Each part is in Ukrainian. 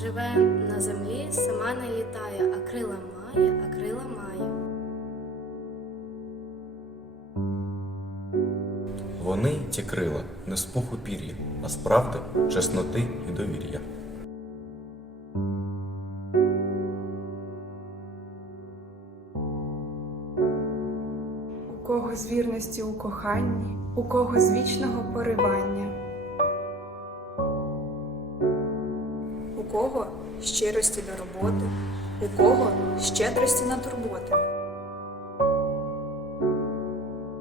Живе на землі, сама не літає, а крила має, а крила має. Вони, ті крила, не з пуху пір'я, а з правди, чесноти і довір'я. У кого з вірності у коханні, у кого з вічного поривання, У кого щирості до роботи, у кого щедрості на турботи.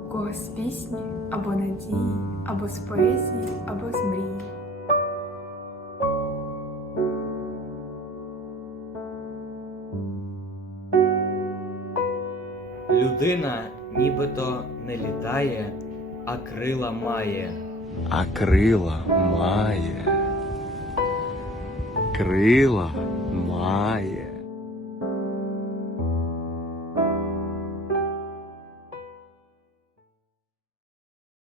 у кого з пісні або надії, або з поезії, або з мрії. Людина нібито не літає, а крила має. А крила має. Крила має.